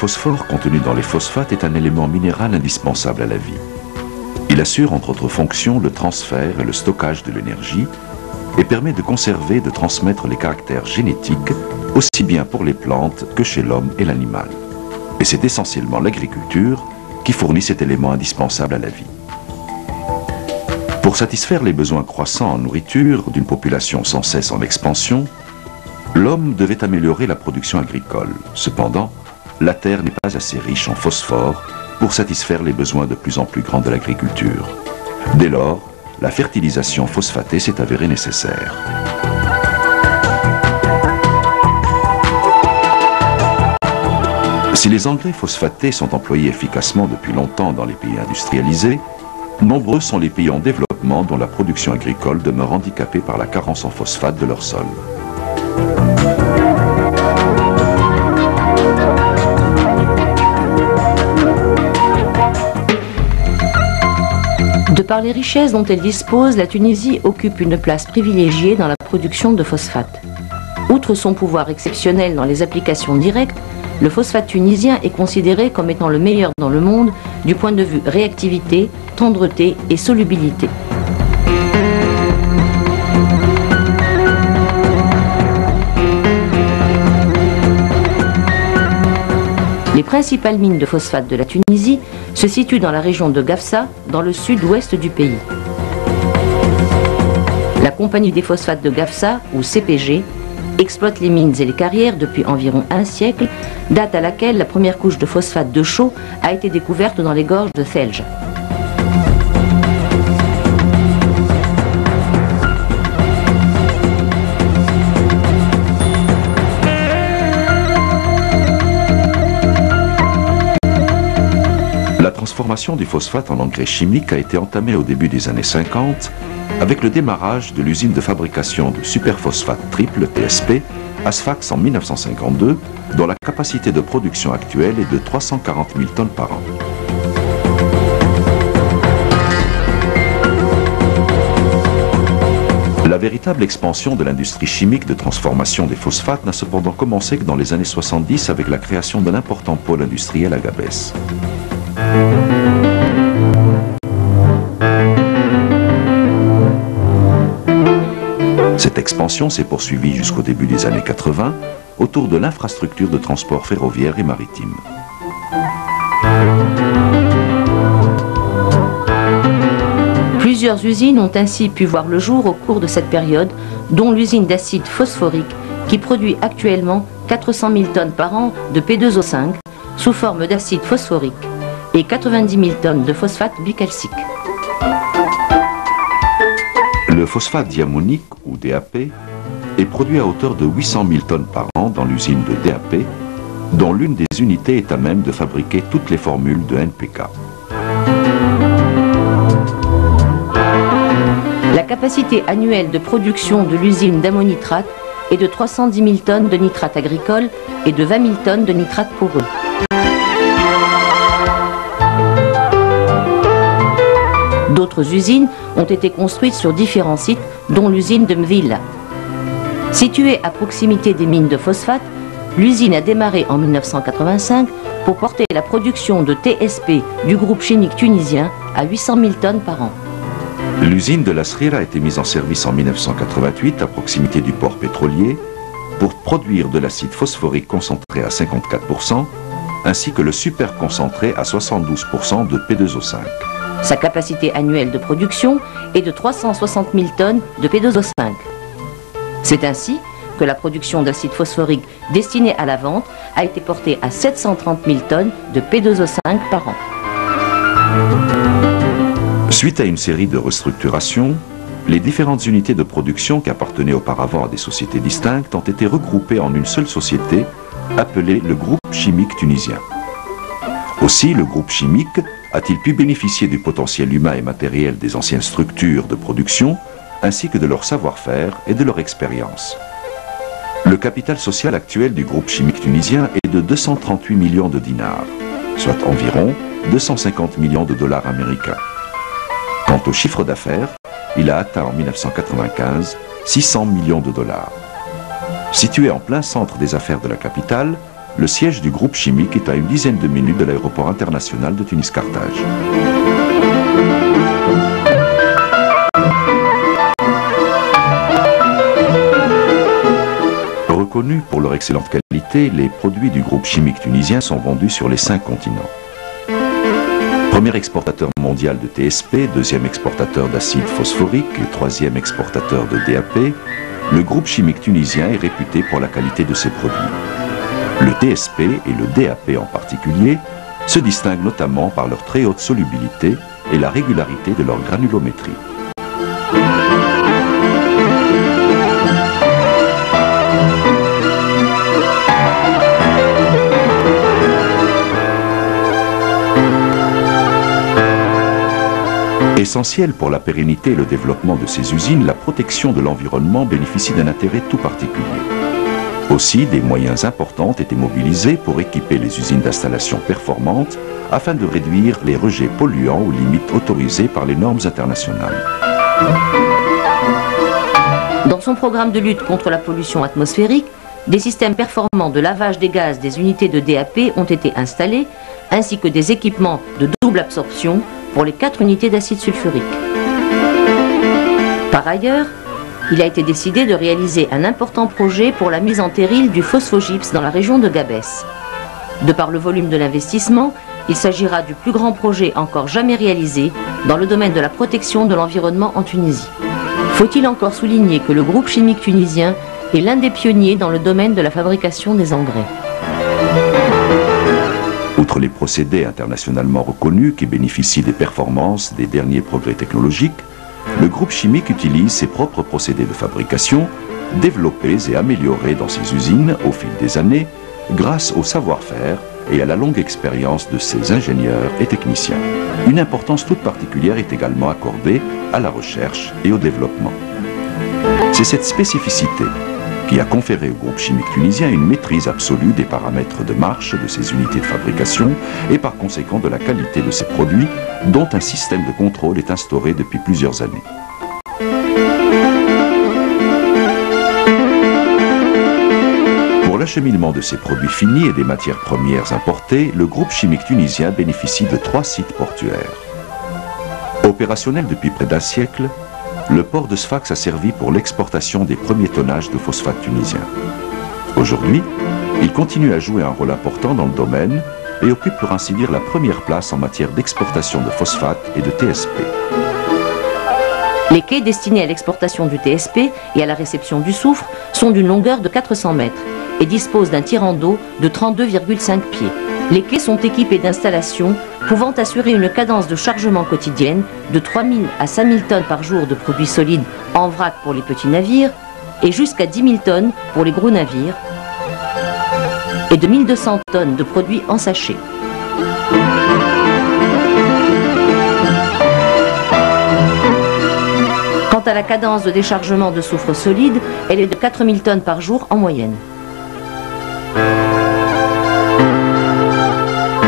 phosphore contenu dans les phosphates est un élément minéral indispensable à la vie. Il assure, entre autres fonctions, le transfert et le stockage de l'énergie et permet de conserver et de transmettre les caractères génétiques aussi bien pour les plantes que chez l'homme et l'animal. Et c'est essentiellement l'agriculture qui fournit cet élément indispensable à la vie. Pour satisfaire les besoins croissants en nourriture d'une population sans cesse en expansion, l'homme devait améliorer la production agricole. Cependant, la terre n'est pas assez riche en phosphore pour satisfaire les besoins de plus en plus grands de l'agriculture. Dès lors, la fertilisation phosphatée s'est avérée nécessaire. Si les engrais phosphatés sont employés efficacement depuis longtemps dans les pays industrialisés, nombreux sont les pays en développement dont la production agricole demeure handicapée par la carence en phosphate de leur sol. De par les richesses dont elle dispose, la Tunisie occupe une place privilégiée dans la production de phosphate. Outre son pouvoir exceptionnel dans les applications directes, le phosphate tunisien est considéré comme étant le meilleur dans le monde du point de vue réactivité, tendreté et solubilité. Les principales mines de phosphate de la Tunisie se situent dans la région de Gafsa, dans le sud-ouest du pays. La Compagnie des phosphates de Gafsa, ou CPG, exploite les mines et les carrières depuis environ un siècle, date à laquelle la première couche de phosphate de chaux a été découverte dans les gorges de Thelj. La transformation du phosphate en engrais chimique a été entamée au début des années 50 avec le démarrage de l'usine de fabrication de superphosphate triple TSP à Sfax en 1952, dont la capacité de production actuelle est de 340 000 tonnes par an. La véritable expansion de l'industrie chimique de transformation des phosphates n'a cependant commencé que dans les années 70 avec la création d'un important pôle industriel à Gabès. Cette expansion s'est poursuivie jusqu'au début des années 80 autour de l'infrastructure de transport ferroviaire et maritime. Plusieurs usines ont ainsi pu voir le jour au cours de cette période, dont l'usine d'acide phosphorique qui produit actuellement 400 000 tonnes par an de P2O5 sous forme d'acide phosphorique et 90 000 tonnes de phosphate bicalcique. Le phosphate diamonique, ou DAP, est produit à hauteur de 800 000 tonnes par an dans l'usine de DAP, dont l'une des unités est à même de fabriquer toutes les formules de NPK. La capacité annuelle de production de l'usine d'ammonitrate est de 310 000 tonnes de nitrate agricole et de 20 000 tonnes de nitrate poreux. D'autres usines ont été construites sur différents sites, dont l'usine de Mvila. Située à proximité des mines de phosphate, l'usine a démarré en 1985 pour porter la production de TSP du groupe chimique tunisien à 800 000 tonnes par an. L'usine de la Srira a été mise en service en 1988 à proximité du port pétrolier pour produire de l'acide phosphorique concentré à 54% ainsi que le super concentré à 72% de P2O5. Sa capacité annuelle de production est de 360 000 tonnes de P2O5. C'est ainsi que la production d'acide phosphorique destinée à la vente a été portée à 730 000 tonnes de P2O5 par an. Suite à une série de restructurations, les différentes unités de production qui appartenaient auparavant à des sociétés distinctes ont été regroupées en une seule société appelée le groupe chimique tunisien. Aussi, le groupe chimique a-t-il pu bénéficier du potentiel humain et matériel des anciennes structures de production, ainsi que de leur savoir-faire et de leur expérience. Le capital social actuel du groupe chimique tunisien est de 238 millions de dinars, soit environ 250 millions de dollars américains. Quant au chiffre d'affaires, il a atteint en 1995 600 millions de dollars. Situé en plein centre des affaires de la capitale, le siège du groupe chimique est à une dizaine de minutes de l'aéroport international de Tunis-Carthage. Reconnus pour leur excellente qualité, les produits du groupe chimique tunisien sont vendus sur les 5 continents. Premier exportateur mondial de TSP, deuxième exportateur d'acide phosphorique et troisième exportateur de DAP, le groupe chimique tunisien est réputé pour la qualité de ses produits. Le TSP et le DAP en particulier se distinguent notamment par leur très haute solubilité et la régularité de leur granulométrie. Essentielle pour la pérennité et le développement de ces usines, la protection de l'environnement bénéficie d'un intérêt tout particulier. Aussi, des moyens importants ont été mobilisés pour équiper les usines d'installation performantes afin de réduire les rejets polluants aux limites autorisées par les normes internationales. Dans son programme de lutte contre la pollution atmosphérique, des systèmes performants de lavage des gaz des unités de DAP ont été installés, ainsi que des équipements de double absorption pour les 4 unités d'acide sulfurique. Par ailleurs, il a été décidé de réaliser un important projet pour la mise en terril du phosphogypse dans la région de Gabès. De par le volume de l'investissement, il s'agira du plus grand projet encore jamais réalisé dans le domaine de la protection de l'environnement en Tunisie. Faut-il encore souligner que le groupe chimique tunisien est l'un des pionniers dans le domaine de la fabrication des engrais. Outre les procédés internationalement reconnus qui bénéficient des performances des derniers progrès technologiques, le groupe chimique utilise ses propres procédés de fabrication, développés et améliorés dans ses usines au fil des années, grâce au savoir-faire et à la longue expérience de ses ingénieurs et techniciens. Une importance toute particulière est également accordée à la recherche et au développement. C'est cette spécificité qui a conféré au groupe chimique tunisien une maîtrise absolue des paramètres de marche de ses unités de fabrication et par conséquent de la qualité de ses produits, dont un système de contrôle est instauré depuis plusieurs années. Pour l'acheminement de ses produits finis et des matières premières importées, le groupe chimique tunisien bénéficie de 3 sites portuaires. Opérationnel depuis près d'un siècle, le port de Sfax a servi pour l'exportation des premiers tonnages de phosphate tunisien. Aujourd'hui, il continue à jouer un rôle important dans le domaine et occupe pour ainsi dire la première place en matière d'exportation de phosphate et de TSP. Les quais destinés à l'exportation du TSP et à la réception du soufre sont d'une longueur de 400 mètres et disposent d'un tirant d'eau de 32,5 pieds. Les quais sont équipés d'installations pouvant assurer une cadence de chargement quotidienne de 3000 à 5000 tonnes par jour de produits solides en vrac pour les petits navires et jusqu'à 10 000 tonnes pour les gros navires et de 1200 tonnes de produits en sachet. Quant à la cadence de déchargement de soufre solide, elle est de 4000 tonnes par jour en moyenne.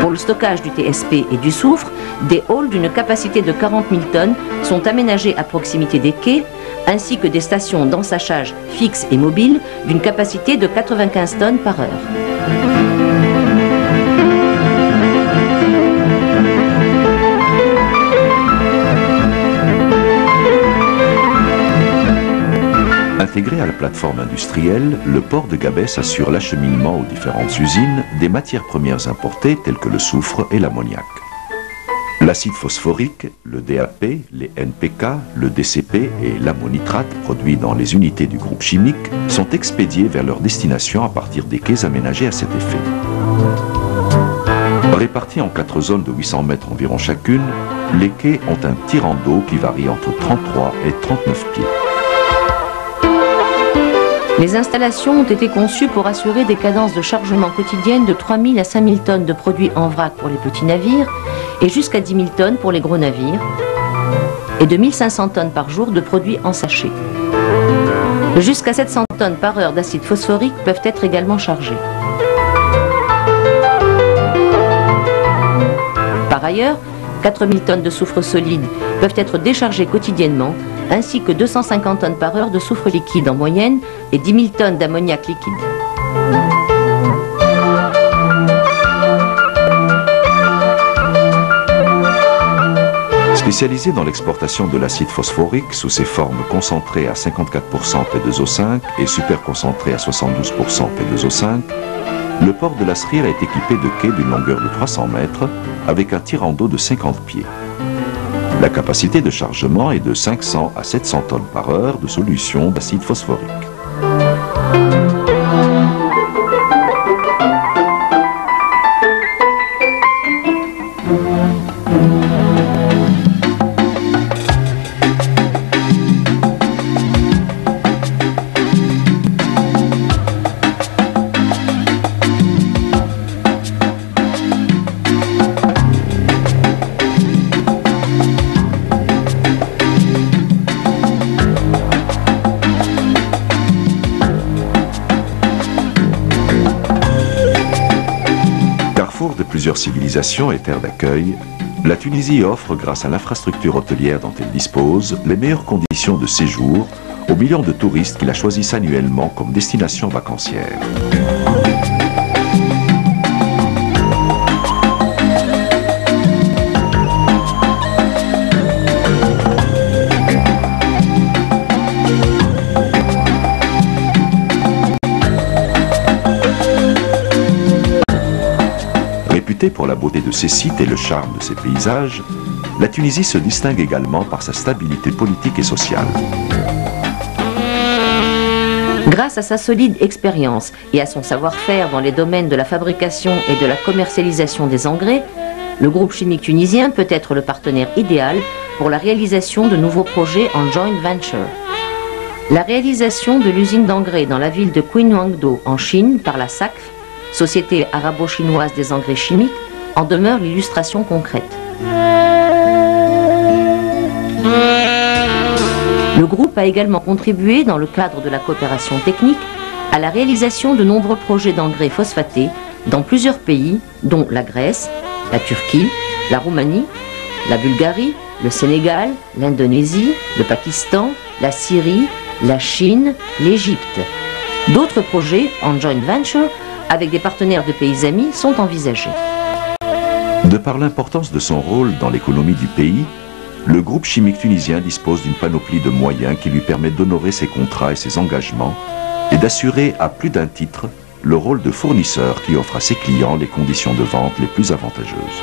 Pour le stockage du TSP et du soufre, des halls d'une capacité de 40 000 tonnes sont aménagés à proximité des quais, ainsi que des stations d'ensachage fixes et mobiles d'une capacité de 95 tonnes par heure. Intégré à la plateforme industrielle, le port de Gabès assure l'acheminement aux différentes usines des matières premières importées telles que le soufre et l'ammoniac. L'acide phosphorique, le DAP, les NPK, le DCP et l'ammonitrate produits dans les unités du groupe chimique sont expédiés vers leur destination à partir des quais aménagés à cet effet. Répartis en 4 zones de 800 mètres environ chacune, les quais ont un tirant d'eau qui varie entre 33 et 39 pieds. Les installations ont été conçues pour assurer des cadences de chargement quotidiennes de 3000 à 5000 tonnes de produits en vrac pour les petits navires et jusqu'à 10 000 tonnes pour les gros navires et de 1500 tonnes par jour de produits en sachet. Jusqu'à 700 tonnes par heure d'acide phosphorique peuvent être également chargées. Par ailleurs, 4000 tonnes de soufre solide peuvent être déchargées quotidiennement, ainsi que 250 tonnes par heure de soufre liquide en moyenne et 10 000 tonnes d'ammoniac liquide. Spécialisé dans l'exportation de l'acide phosphorique sous ses formes concentrées à 54% P2O5 et superconcentrées à 72% P2O5, le port de Lasrir est équipé de quais d'une longueur de 300 mètres avec un tirant d'eau de 50 pieds. La capacité de chargement est de 500 à 700 tonnes par heure de solution d'acide phosphorique. Plusieurs civilisations et terres d'accueil, la Tunisie offre, grâce à l'infrastructure hôtelière dont elle dispose, les meilleures conditions de séjour aux millions de touristes qui la choisissent annuellement comme destination vacancière. Pour la beauté de ses sites et le charme de ses paysages, la Tunisie se distingue également par sa stabilité politique et sociale. Grâce à sa solide expérience et à son savoir-faire dans les domaines de la fabrication et de la commercialisation des engrais, le groupe chimique tunisien peut être le partenaire idéal pour la réalisation de nouveaux projets en joint venture. La réalisation de l'usine d'engrais dans la ville de Qinhuangdou en Chine par la SACF, Société arabo-chinoise des engrais chimiques, en demeure l'illustration concrète. Le groupe a également contribué, dans le cadre de la coopération technique, à la réalisation de nombreux projets d'engrais phosphatés dans plusieurs pays, dont la Grèce, la Turquie, la Roumanie, la Bulgarie, le Sénégal, l'Indonésie, le Pakistan, la Syrie, la Chine, l'Égypte. D'autres projets en joint venture avec des partenaires de pays amis sont envisagés. De par l'importance de son rôle dans l'économie du pays, le groupe chimique tunisien dispose d'une panoplie de moyens qui lui permettent d'honorer ses contrats et ses engagements et d'assurer à plus d'un titre le rôle de fournisseur qui offre à ses clients les conditions de vente les plus avantageuses.